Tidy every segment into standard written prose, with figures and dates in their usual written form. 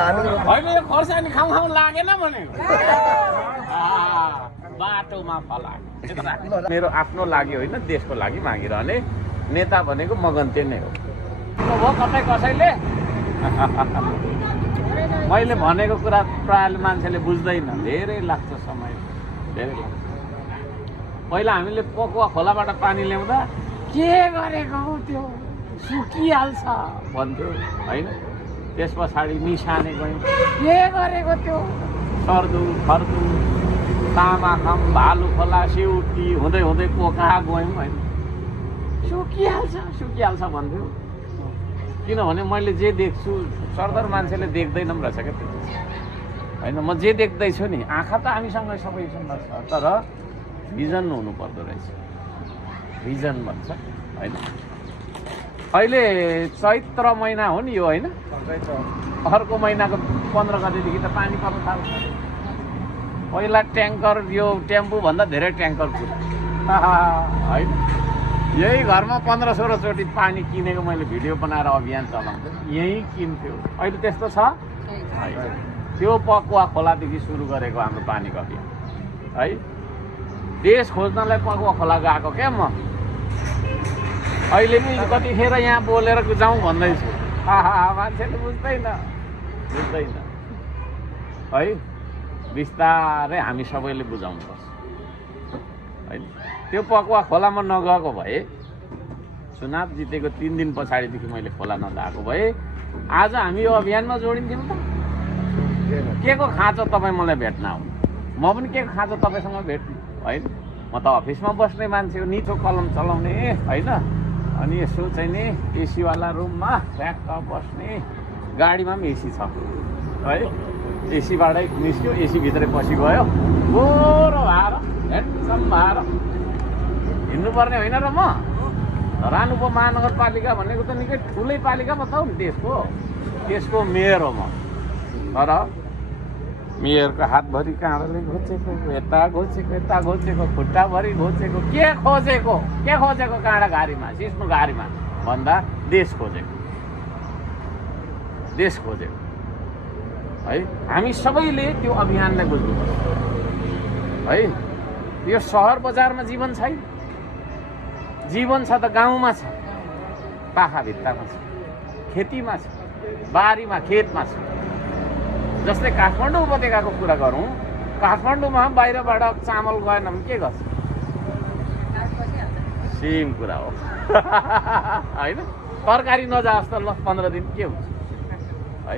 होइन यो खोर्सानी खाउँ लागेन भने बाटोमा फलाएको मेरो आफ्नो लागि होइन देशको लागि मागिरहने नेता भनेको मगन्ते नै हो कतै कसैले मैले भनेको कुरा प्रायः मान्छेले बुझ्दैन धेरै लाग्छ समय धेरै लाग्छ पहिला हामीले पकुवा खोलाबाट पानी ल्याउँदा के गरेको हो त्यो सुकिहाल्छ भन्थ्यो होइन त्यस पछाडि निसाने गयौँ के गरेको त्यो सर्दु खर्दु तामाखम भालु खोला सेउटी हुँदै हुँदै पोखा गयौँ होइन सुकिहाल्छ भन्थ्यो किनभने मैले जे देख्छु सरदर मान्छेले देख्दैन पनि रहेछ क्या त्यो होइन म जे देख्दैछु नि आँखा त हामीसँग सबैसँग छ तर भिजन हुनु पर्दो रहेछ भिजन भन्छ होइन अहिले चैत्र महिना हो नि यो होइन अर्को महिनाको 15 गतेदेखि त पानी पर्न थाल्छ पहिला ट्याङ्कर यो टेम्पोभन्दा धेरै ट्याङ्कर पुग्यो होइन यही घरमा 15-16 चोटि पानी किनेको मैले भिडियो बनाएर अभियान चलाउँथेँ यही किन्थ्यो अहिले त्यस्तो छ त्यो पकुवा खोलादेखि सुरु गरेको हाम्रो पानीको अभियान है देश खोज्नलाई पकुवा खोला गएको क्या म अहिले पनि कतिखेर यहाँ बोलेर जाउँ भन्दैछु मान्छेले बुझ्दैन है बिस्तारै हामी सबैले बुझाउनुपर्छ होइन त्यो पकुवा खोलामा नगएको भए चुनाव जितेको 3 दिन पछाडिदेखि मैले खोला नगएको भए आज हामी यो अभियानमा जोडिन्थ्यौँ त के को खाँचो तपाईँ मलाई भेट्न आउनु म पनि के को खाँचो तपाईँसँग भेट्नु होइन म त अफिसमा बस्ने मान्छे हो निठो कलम चलाउने होइन अनि यसो चाहिँ नि एसीवाला रुममा ट्याक्क बस्ने गाडीमा पनि एसी छ है एसीबाटै निस्क्यो एसीभित्रै पसी गयो गोरो भएर ह्यान्डसम भएर हिँड्नुपर्ने होइन र म रानुपा महानगरपालिका भनेको त निकै ठुलै पालिका पो छ नि देशको त्यसको मेयर हो म तर मेयरको हातभरि काँडाले घोचेको यता घोचेको खुट्टाभरि घोचेको के खोजेको काँडा घारीमा सिस्नो घारीमा भन्दा देश खोजेको है हामी सबैले त्यो अभियानलाई बुझ्नुपर्छ है यो सहर बजारमा जीवन छैन जीवन छ त गाउँमा छ पाखा भित्तामा छ खेतीमा छ बारीमा खेतमा छ जस्तै काठमाडौँ उपत्यकाको कुरा गरौँ काठमाडौँमा बाहिरबाट चामल गएन भने के गर्छ सेम कुरा हो होइन तरकारी नजाओस् त ल 15 दिन के हुन्छ है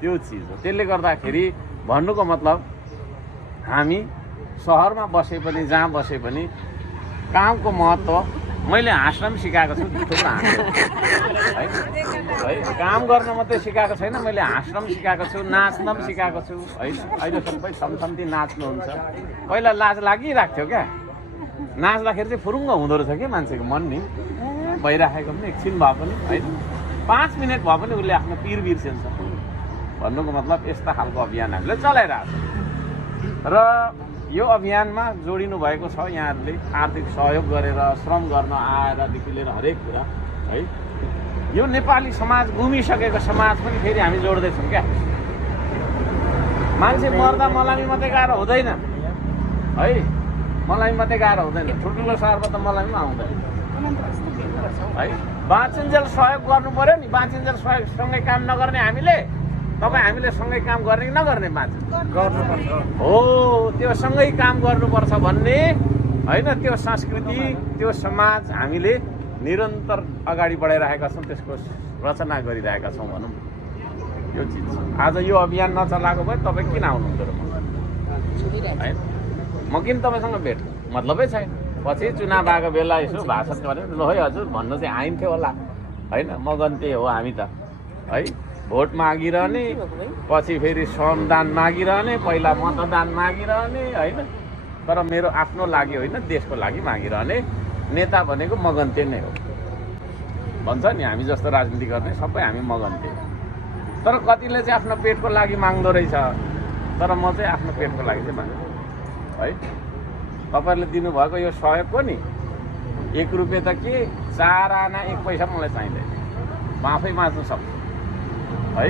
त्यो चिज हो त्यसले गर्दाखेरि भन्नुको मतलब हामी सहरमा बसे पनि जहाँ बसे पनि कामको महत्त्व मैले हाँस्न पनि सिकाएको छु थुप्रो है काम गर्न मात्रै सिकाएको छैन मैले हाँस्न पनि सिकाएको छु नाच्न पनि सिकाएको छु है अहिले सबै छमछम्ती नाच्नुहुन्छ पहिला लाज लागिरहेको थियो क्या नाच्दाखेरि चाहिँ फुरुङ्ग हुँदो रहेछ कि मान्छेको मन नि भइराखेको पनि एकछिन भए पनि है 5 मिनट भए पनि उसले आफ्नो पिर बिर्सिन्छ भन्नुको मतलब यस्ता खालको अभियान हामीले चलाइरहेको छ र यो अभियानमा जोडिनु भएको छ यहाँहरूले आर्थिक सहयोग गरेर श्रम गर्न आएरदेखि लिएर हरेक कुरा है यो नेपाली समाज घुमिसकेको समाज पनि फेरि हामी जोड्दैछौँ क्या मान्छे मर्दा मलामी मात्रै गाह्रो हुँदैन है मलामी मात्रै गाह्रो हुँदैन ठुल्ठुलो सहरमा त मलामी पनि आउँदैन है बाँचिन्जेल सहयोग गर्नु पर्यो नि बाँचिन्जेल सहयोगसँगै काम नगर्ने हामीले सँगै काम गर्ने कि नगर्ने गर्नुपर्छ हो त्यो सँगै काम गर्नुपर्छ भन्ने होइन त्यो संस्कृति त्यो समाज हामीले निरन्तर अगाडि बढाइरहेका छौँ त्यसको रचना गरिरहेका छौँ भनौँ यो चिज आज यो अभियान नचलाएको भए तपाईँ किन आउनुहुन्थ्यो र है म किन तपाईँसँग भेट मतलबै छैन पछि चुनाव आएको बेला यसो भाषण गरेर ल है हजुर भन्नु चाहिँ आइन्थ्यो होला होइन मगन्ते हो हामी त है भोट मागिरहने पछि फेरि श्रमदान मागिरहने पहिला मतदान मागिरहने होइन तर मेरो आफ्नो लागि होइन देशको लागि मागिरहने नेता भनेको मगन्ते नै हो भन्छ नि हामी जस्तो राजनीति गर्ने सबै हामी मगन्ते तर कतिले चाहिँ आफ्नो पेटको लागि माग्दो रहेछ तर म चाहिँ आफ्नो पेटको लागि चाहिँ माग्छु है तपाईँहरूले दिनुभएको यो सहयोगको नि 1 रुपियाँ त के 4 आना 1 पैसा मलाई चाहिँदैन म आफै बाँच्न सक्छु है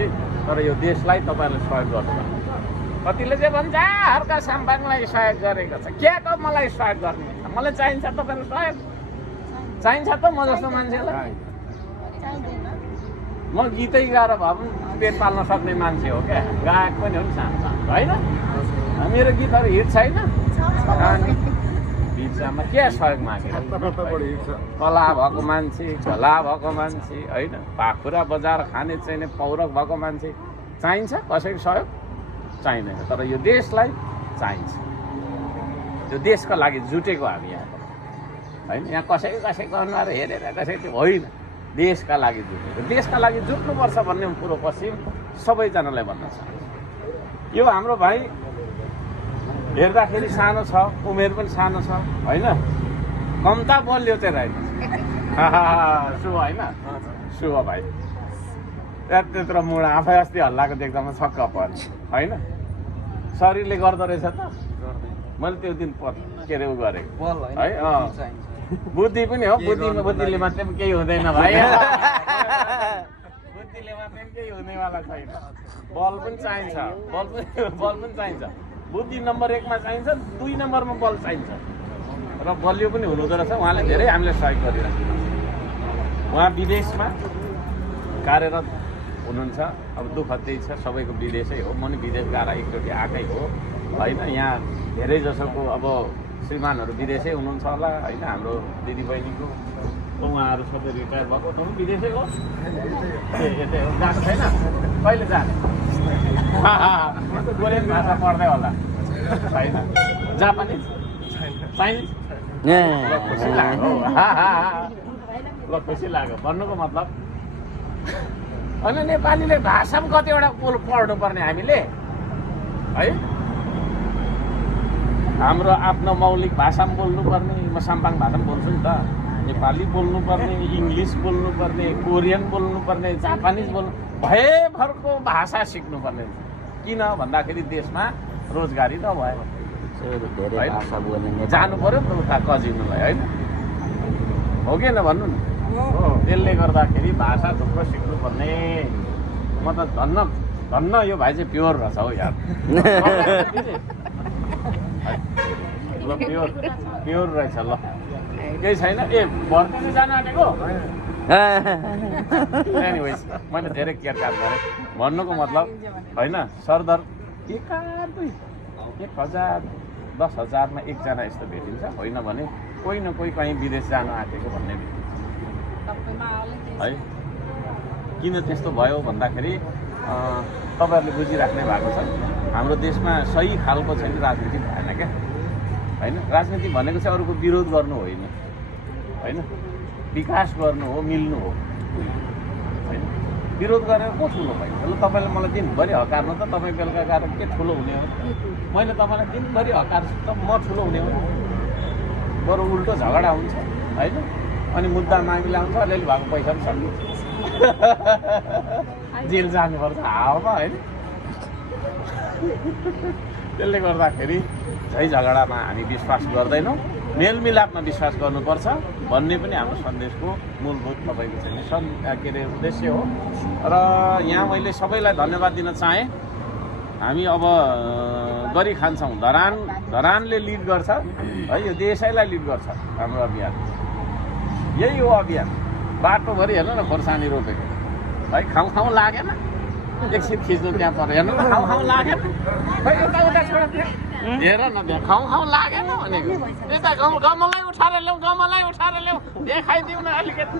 तर यो देशलाई तपाईँहरूले सहयोग गर्नुभयो। कतिले चाहिँ भन्छ हर्का साम्पाङलाई सहयोग गरेको छ, के त मलाई सहयोग गर्ने, मलाई चाहिन्छ तपाईँको सहयोग, चाहिन्छ त म जस्तो मान्छेलाई। म गीतै गाएर भए पनि पेट पाल्न सक्ने मान्छे हो क्या, गायक पनि हो नि सानो सानो, होइन? मेरो गीतहरू हिट छैन, बिचमा के सहयोग मागेर कला भएको मान्छे, झला भएको मान्छे, होइन? पाखुरा बजार खाने चाहिने पौरख भएको मान्छे चाहिन्छ, कसैको सहयोग चाहिँदैन। तर यो देशलाई चाहिन्छ, यो देशको लागि जुटेको हामी यहाँ, होइन? यहाँ कसैको अनुहार हेरेर कसैको होइन, देशका लागि जुटेको, देशका लागि जुट्नुपर्छ भन्ने कुरो पश्चिम सबैजनालाई भन्न चाहन्छु। यो हाम्रो भाइ हेर्दाखेरि सानो छ, उमेर पनि सानो छ, होइन? कम्ता बोल्यो चाहिँ रहेछ, शुभ होइन? शुभ भाइ त्यत्रो मुडा आफै अस्ति हल्लाएको देख्दा म छक्क पर्छ, होइन? शरीरले गर्दो रहेछ त, मैले त्यो दिन के अरे उ गरेको है। बुद्धि पनि हो, बुद्धिले मात्रै पनि केही हुँदैन भाइ, बुद्धिले मात्रै पनि केही हुनेवाला छैन। बल पनि चाहिन्छ, बल पनि चाहिन्छ। बुद्धि नम्बर 1 मा चाहिन्छ, 2 नम्बरमा बल चाहिन्छ, र बलियो पनि हुनुहुँदो रहेछ। उहाँले धेरै हामीले सहयोग गरिरहेको छ। उहाँ विदेशमा कार्यरत हुनुहुन्छ, अब दुःख त्यही छ, सबैको विदेशै हो, म पनि विदेश गएर एकचोटि आएकै हो, होइन? यहाँ धेरै जसोको अब श्रीमानहरू विदेशै हुनुहुन्छ होला, होइन? हाम्रो दिदीबहिनीको उहाँहरू सबै रिटायर भएको, त विदेशै हो, यतै हो, गएको छैन, कहिले जाने? कोरियन भाषा पढ्दै होला, होइन? जापानिज, चाइनिज, खुसी लाग्यो, ल खुसी लाग्यो भन्नुको मतलब। होइन, नेपालीले भाषा पनि कतिवटा पढ्नुपर्ने हामीले, है? हाम्रो आफ्नो मौलिक भाषा पनि बोल्नुपर्ने, म साम्पाङ भाषा पनि बोल्छु नि त, नेपाली बोल्नुपर्ने, इङ्ग्लिस बोल्नुपर्ने, कोरियन बोल्नुपर्ने, जापानिज बोल्नु, भएभरको भाषा सिक्नुपर्ने। किन भन्दाखेरि देशमा रोजगारी नभयो, जानु पऱ्यो नि त उता कजिनुलाई, होइन? हो कि न भन्नु न? त्यसले गर्दाखेरि भाषा थुप्रो सिक्नुपर्ने। म त धन्न यो भाइ चाहिँ प्योर रहेछ हौ यार, ल प्योर रहेछ, ल केही छैन। ए भर्ती जानु आँटेको, एनिवेज मैले धेरै केयरकार गरेँ भन्नुको मतलब, होइन? सरदर 1000 10,000मा एकजना यस्तो भेटिन्छ, होइन भने कोही न कोही कहीँ विदेश जानु आँटेको भन्ने भेटिन्छ, है? किन त्यस्तो भयो भन्दाखेरि तपाईँहरूले बुझिराख्ने भएको छ, हाम्रो देशमा सही खालको चाहिँ राजनीति भएन क्या, होइन? राजनीति भनेको चाहिँ अरूको विरोध गर्नु होइन, होइन? विकास गर्नु हो, मिल्नु हो, होइन? विरोध गरेर को ठुलो भयो? ल तपाईँले मलाई दिनभरि हकार्नु त, तपाईँ बेलुका गएर के ठुलो हुने हो? मैले तपाईँलाई दिनभरि हकार्छु त म ठुलो हुने हो? बरु उल्टो झगडा हुन्छ, होइन? अनि मुद्दा मामिला आउँछ, अलिअलि भएको पैसा पनि सकिन्छ, जेल जानुपर्छ हावामा, होइन? त्यसले गर्दाखेरि झै झगडामा हामी विश्वास गर्दैनौँ, मेलमिलापमा विश्वास गर्नुपर्छ भन्ने पनि हाम्रो सन्देशको मूलभूत तपाईँको चाहिँ के अरे उद्देश्य हो। र यहाँ मैले सबैलाई धन्यवाद दिन चाहेँ। हामी अब गरी खान्छौँ, धरानले लिड गर्छ, है? यो देशैलाई लिड गर्छ हाम्रो अभियान, यही हो अभियान। बाटोभरि हेर्नु न खोर्सानी रोपेको, है? खाउँ लागेन, एकछिन खिच्नु त्यहाँ पऱ्यो, हेर्नु न खाउँ लागेन, यताउता छोडेर हेर न त्यहाँ खाउँ लागेन भनेको। यता गमलाई उठाएर ल्याउँ, देखाइदिउँ न अलिकति,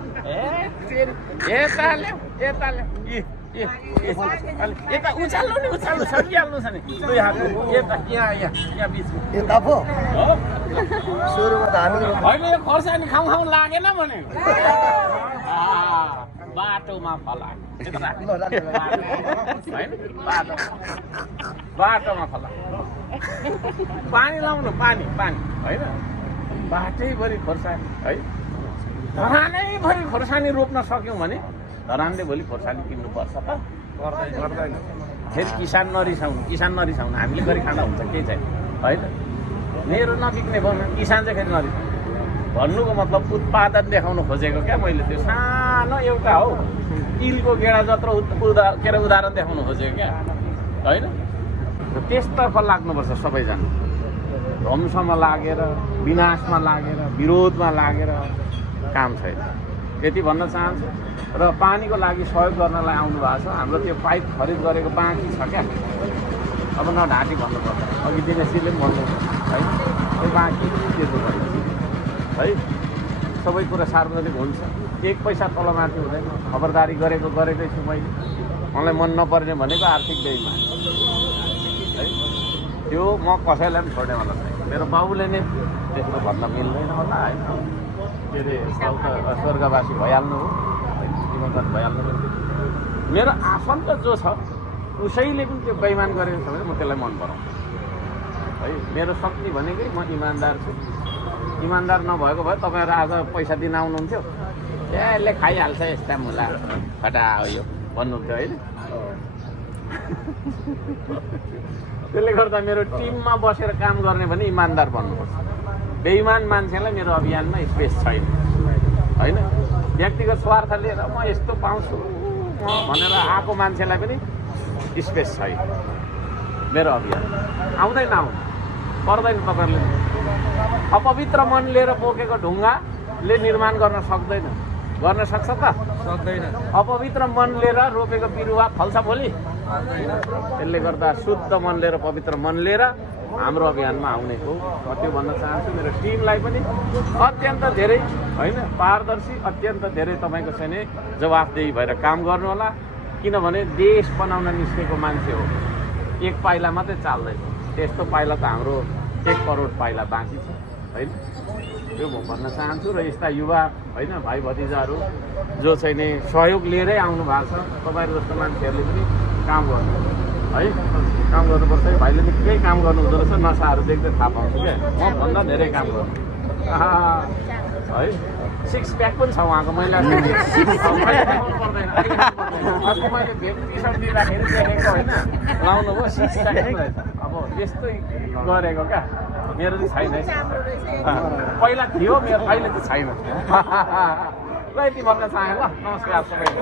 यता ल्याउँ, यता उचाल्नु सकिहाल्नु छ नि, दुई हातको यता, यहाँ बिचमा, यता पो सुरुमा त हामी होइन, यो खोर्सानी खाउँ लागेन भनेको, बाटोमा फलाएको, होइन? बाटोमा फलाएको, पानी लाउनु, पानी, होइन? बाटैभरि खोर्सानी, है? धरानैभरि खोर्सानी रोप्न सक्यौँ भने धरानले भोलि खोर्सानी किन्नुपर्छ त, गर्दैन। फेरि किसान नरिसाउनु, हामीले गरी खाँदा हुन्छ, केही छैन, होइन? मेरो नबिक्ने भयो, किसान चाहिँ फेरि नरिसाउनु भन्नुको मतलब उत्पादन देखाउनु खोजेको क्या मैले। त्यो सानो एउटा हो, तिलको गेडा जत्रो के अरे उदाहरण देखाउनु खोजेको क्या होइन। त्यसतर्फ लाग्नुपर्छ सबैजना, ध्वंसमा लागेर, विनाशमा लागेर, विरोधमा लागेर काम छैन। यति भन्न चाहन्छु। र पानीको लागि सहयोग गर्नलाई आउनु भएको छ। हाम्रो त्यो पाइप खरिद गरेको बाँकी छ क्या, अब नढाँटी भन्नुपर्छ। अघि दिनेशजीले पनि भन्नु है, त्यो बाँकी तिर्नु पर्छ है। सबै कुरा सार्वजनिक हुन्छ, एक पैसा तलमाथि हुँदैन। खबरदारी गरेकै छु मैले। मलाई मन नपर्ने भनेको आर्थिक बेइमानी है, त्यो म कसैलाई पनि छोड्नेवाला छैन। मेरो बाबुले नै त्यस्तो भन्न मिल्दैन होला होइन, के अरे स्वर्गवासी भइहाल्नु हो होइन, जीवनदान भइहाल्नु। मेरो आफन्त जो छ उसैले पनि त्यो बेइमान गरेको छ भने म त्यसलाई मन पराउँछु है। मेरो शक्ति भनेकै म इमान्दार छु। इमान्दार नभएको भए तपाईँहरू आज पैसा दिन आउनुहुन्थ्यो, यसले खाइहाल्छ यस्ता मुला फटा हो यो भन्नुहुन्थ्यो होइन। त्यसले गर्दा मेरो टिममा बसेर काम गर्ने भने इमान्दार बन्नुपर्छ। बेइमान मान्छेलाई मेरो अभियानमा स्पेस छैन होइन। व्यक्तिगत स्वार्थ लिएर म यस्तो पाउँछु भनेर आएको मान्छेलाई पनि स्पेस छैन मेरो अभियान। आउँदैन पर्दैन। तपाईँहरूले अपवित्र मन लिएर बोकेको ढुङ्गाले निर्माण गर्न सक्दैन, गर्न सक्छ त सक्दैन। अपवित्र मन लिएर रोपेको बिरुवा फल्छ भोलि। त्यसले गर्दा शुद्ध मन लिएर, पवित्र मन लिएर हाम्रो अभियानमा आउने हो। म त्यो भन्न चाहन्छु। मेरो टिमलाई पनि अत्यन्त धेरै होइन, पारदर्शी, अत्यन्त धेरै तपाईँको चाहिँ नि जवाफदेही भएर काम गर्नु होला। किनभने देश बनाउन निस्केको मान्छे हो, एक पाइला मात्रै चाल्दैन। त्यस्तो पाइला त हाम्रो 1 करोड पाइला बाँकी छ होइन। त्यो म भन्न चाहन्छु। र यस्ता युवा होइन भाइ भतिजाहरू जो चाहिँ नि सहयोग लिएरै आउनु भएको छ, तपाईँहरू जस्तो मान्छेहरूले पनि काम गर्नु है, काम गर्नुपर्छ। भाइले पनि केही काम गर्नु हुँदो रहेछ, नसाहरू देख्दै थाहा पाउँछु क्या। म भन्दा धेरै काम गर्नु है। 6 प्याक पनि छ उहाँको। मैले अस्ति मैले भेट टी सर्ट दिँदाखेरि देखेको होइन, लाउनु भयो 6 प्याक रहेछ। अब यस्तै गरेको क्या। मेरो चाहिँ छैन, पहिला थियो मेरो, अहिले चाहिँ छैन। ल यति भन्न चाहेँ। ल नमस्कार सबैलाई।